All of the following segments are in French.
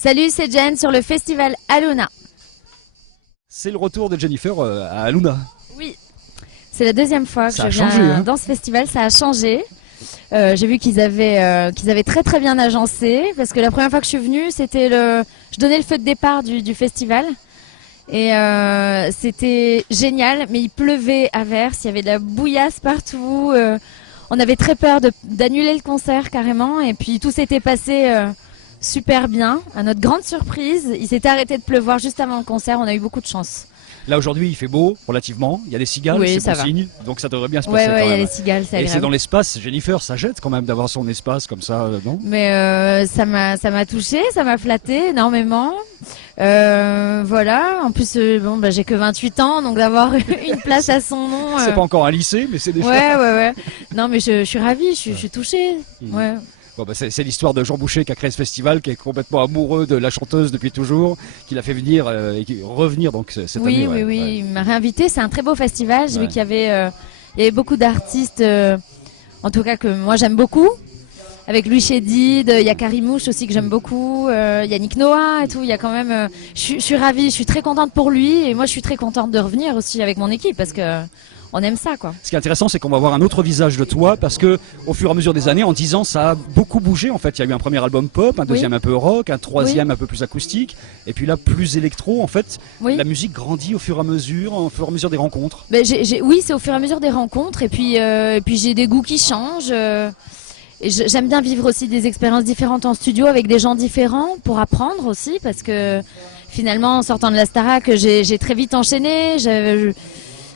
Salut, c'est Jen sur le festival Aluna. C'est le retour de Jennifer à Aluna. Oui, c'est la deuxième fois que Ça a je viens changé, hein. dans ce festival. Ça a changé. J'ai vu qu'ils avaient très très bien agencé parce que la première fois que je suis venue, je donnais le feu de départ du festival et c'était génial. Mais il pleuvait à verse, il y avait de la bouillasse partout. On avait très peur d'annuler le concert carrément et puis tout s'était passé super bien. À notre grande surprise, il s'était arrêté de pleuvoir juste avant le concert. On a eu beaucoup de chance. Là aujourd'hui il fait beau relativement, il y a des cigales, Oui, c'est ça bon va. signe, donc ça devrait bien se passer Ouais, quand il y a même. les cigales, c'est Et c'est agréable. dans l'espace, Jennifer, ça jette quand même d'avoir son espace comme ça, non? Mais ça m'a touché, ça m'a flatté énormément. Voilà. En plus, j'ai que 28 ans, donc d'avoir une place à son nom. C'est pas encore un lycée, mais c'est déjà... Ouais. Non, mais je suis ravie, je suis touchée. Ouais. Bon, bah, c'est l'histoire de Jean Boucher qui a créé ce festival, qui est complètement amoureux de la chanteuse depuis toujours, qui l'a fait venir et qui revenir donc cette année. Oui. Ouais. Il m'a réinvité. C'est un très beau festival. J'ai Ouais. vu qu'il y avait beaucoup d'artistes, en tout cas que moi j'aime beaucoup. Avec Louis Chédid, il y a Karimouche aussi que j'aime beaucoup, il y a Nick Noah et tout. Il y a quand même, je suis ravie, je suis très contente pour lui et moi je suis très contente de revenir aussi avec mon équipe parce que on aime ça quoi. Ce qui est intéressant, c'est qu'on va voir un autre visage de toi, parce que au fur et à mesure des années, en 10 ans, ça a beaucoup bougé. En fait, il y a eu un premier album pop, un deuxième un peu rock, un troisième un peu plus acoustique, et puis là plus électro. En fait, Oui. la musique grandit au fur et à mesure des rencontres. Ben, oui, c'est au fur et à mesure des rencontres et puis j'ai des goûts qui changent. Et j'aime bien vivre aussi des expériences différentes en studio avec des gens différents pour apprendre aussi parce que finalement en sortant de la Starac j'ai très vite enchaîné.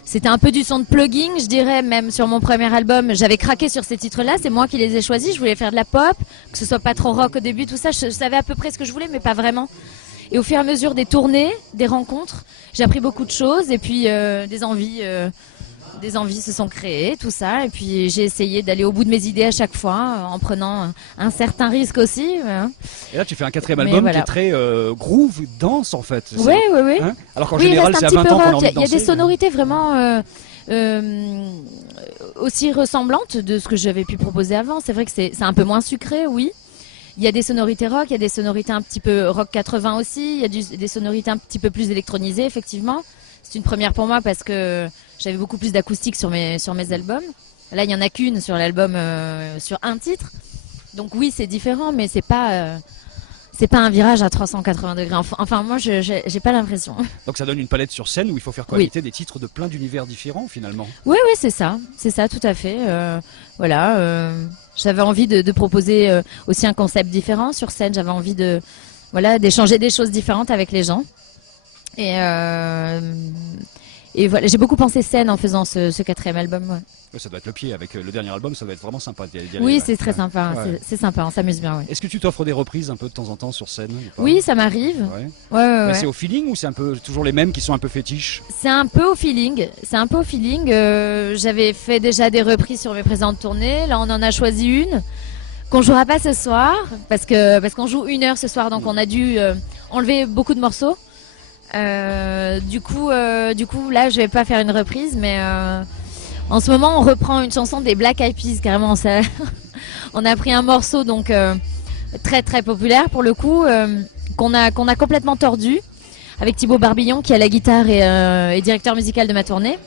C'était un peu du son de plugging, je dirais, même sur mon premier album. J'avais craqué sur ces titres-là, c'est moi qui les ai choisis. Je voulais faire de la pop, que ce soit pas trop rock au début, tout ça. Je savais à peu près ce que je voulais, mais pas vraiment. Et au fur et à mesure des tournées, des rencontres, j'ai appris beaucoup de choses et puis des envies se sont créées, tout ça. Et puis j'ai essayé d'aller au bout de mes idées à chaque fois, en prenant un certain risque aussi. Et là, tu fais un quatrième Mais album voilà. qui est très groove, danse en fait. Oui. Hein, alors qu'en Oui, il général, reste c'est un à petit 20 peu ans qu'on a rock. envie de Il y a danser. des sonorités vraiment aussi ressemblantes de ce que j'avais pu proposer avant. C'est vrai que c'est un peu moins sucré, oui. Il y a des sonorités rock, il y a des sonorités un petit peu rock 80 aussi, il y a des sonorités un petit peu plus électronisées, effectivement. C'est une première pour moi parce que j'avais beaucoup plus d'acoustique sur mes albums. Là, il n'y en a qu'une sur l'album, sur un titre. Donc oui, c'est différent, mais c'est pas un virage à 380 degrés. Enfin moi, j'ai pas l'impression. Donc ça donne une palette sur scène où il faut faire cohabiter des titres de plein d'univers différents finalement. Oui, c'est ça, tout à fait. Voilà, j'avais envie de proposer aussi un concept différent sur scène. J'avais envie d'échanger des choses différentes avec les gens. Et voilà, j'ai beaucoup pensé scène en faisant ce quatrième album. Ouais. Ouais, ça doit être le pied avec le dernier album, ça doit être vraiment sympa d'y aller, Oui, ouais. c'est très sympa. Ouais. C'est sympa, on s'amuse bien. Ouais. Est-ce que tu t'offres des reprises un peu de temps en temps sur scène ou pas? Oui, ça m'arrive. Ouais. Ouais. Mais c'est au feeling ou c'est un peu toujours les mêmes qui sont un peu fétiches? C'est un peu au feeling. J'avais fait déjà des reprises sur mes présentes tournées. Là, on en a choisi une qu'on jouera pas ce soir parce qu'on joue 1 heure ce soir, donc on a dû enlever beaucoup de morceaux. Du coup, là, je vais pas faire une reprise, mais en ce moment, on reprend une chanson des Black Eyed Peas, carrément. On a pris un morceau donc très très populaire pour le coup, qu'on a complètement tordu, avec Thibaut Barbillon qui est à la guitare et directeur musical de ma tournée.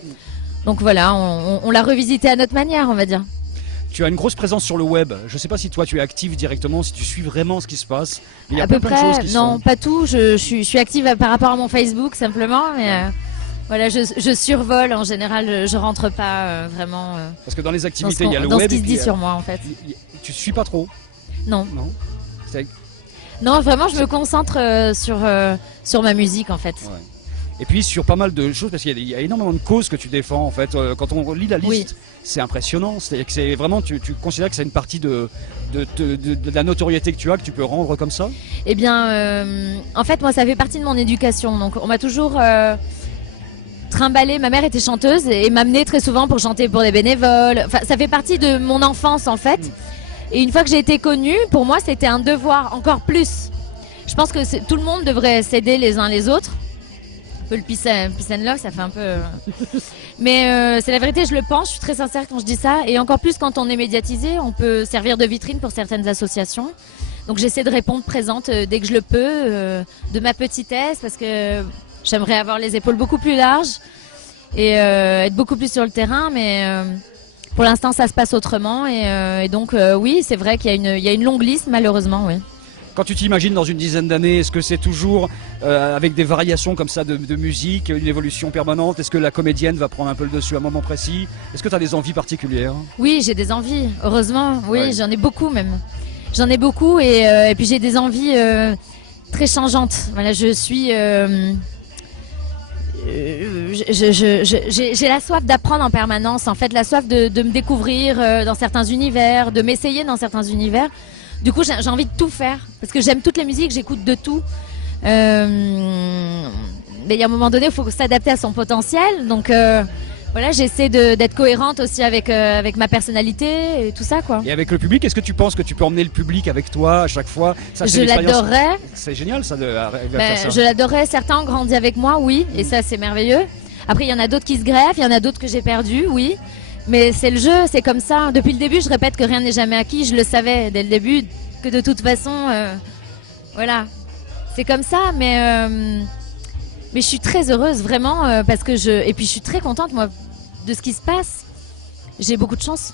Donc voilà, on l'a revisité à notre manière, on va dire. Tu as une grosse présence sur le web. Je sais pas si toi tu es active directement, si tu suis vraiment ce qui se passe. Mais il y a À peu plein de choses près, qui non, sont... pas tout. Je suis active par rapport à mon Facebook simplement, mais voilà, je survole en général. Je rentre pas vraiment. Parce que dans les Dans activités, il y a le ce web. qui et se puis, dit sur moi en fait. Tu suis pas trop? Non. Non. C'est- Non, vraiment, je me concentre sur ma musique en fait. Ouais. Et puis sur pas mal de choses, parce qu'il y a énormément de causes que tu défends en fait. Quand on lit la liste, Oui. c'est impressionnant. C'est-à-dire que c'est vraiment, tu considères que c'est une partie de la notoriété que tu as, que tu peux rendre comme ça? Eh bien, en fait, moi, ça fait partie de mon éducation. Donc, on m'a toujours trimballé. Ma mère était chanteuse et m'amenait très souvent pour chanter pour des bénévoles. Enfin, ça fait partie de mon enfance en fait. Et une fois que j'ai été connue, pour moi, c'était un devoir encore plus. Je pense que tout le monde devrait s'aider les uns les autres. Un peu le peace and love, ça fait un peu... Mais c'est la vérité, je le pense, je suis très sincère quand je dis ça. Et encore plus quand on est médiatisé, on peut servir de vitrine pour certaines associations. Donc j'essaie de répondre présente dès que je le peux, de ma petitesse, parce que j'aimerais avoir les épaules beaucoup plus larges et être beaucoup plus sur le terrain, mais pour l'instant ça se passe autrement et donc oui, c'est vrai qu'il y a une longue liste malheureusement, oui. Quand tu t'imagines dans une dizaine d'années, est-ce que c'est toujours avec des variations comme ça de musique, une évolution permanente? Est-ce que la comédienne va prendre un peu le dessus à un moment précis? Est-ce que tu as des envies particulières? Oui, j'ai des envies, heureusement. Oui, Ouais. j'en ai beaucoup même. J'en ai beaucoup et puis j'ai des envies très changeantes. Voilà, je suis... j'ai la soif d'apprendre en permanence, en fait, la soif de me découvrir dans certains univers, de m'essayer dans certains univers. Du coup, j'ai envie de tout faire parce que j'aime toutes les musiques, j'écoute de tout. Mais il y a un moment donné, il faut s'adapter à son potentiel. Donc voilà, j'essaie d'être cohérente aussi avec ma personnalité et tout ça, quoi. Et avec le public, est-ce que tu penses que tu peux emmener le public avec toi à chaque fois? Ça, c'est Je une expérience- l'adorerais. C'est génial ça de arriver à faire ça. Je l'adorais. Certains ont grandi avec moi, oui, et ça c'est merveilleux. Après, il y en a d'autres qui se greffent, il y en a d'autres que j'ai perdus, oui. Mais c'est le jeu, c'est comme ça. Depuis le début, je répète que rien n'est jamais acquis. Je le savais dès le début que de toute façon, voilà, c'est comme ça. Mais je suis très heureuse vraiment parce que et puis je suis très contente moi de ce qui se passe. J'ai beaucoup de chance.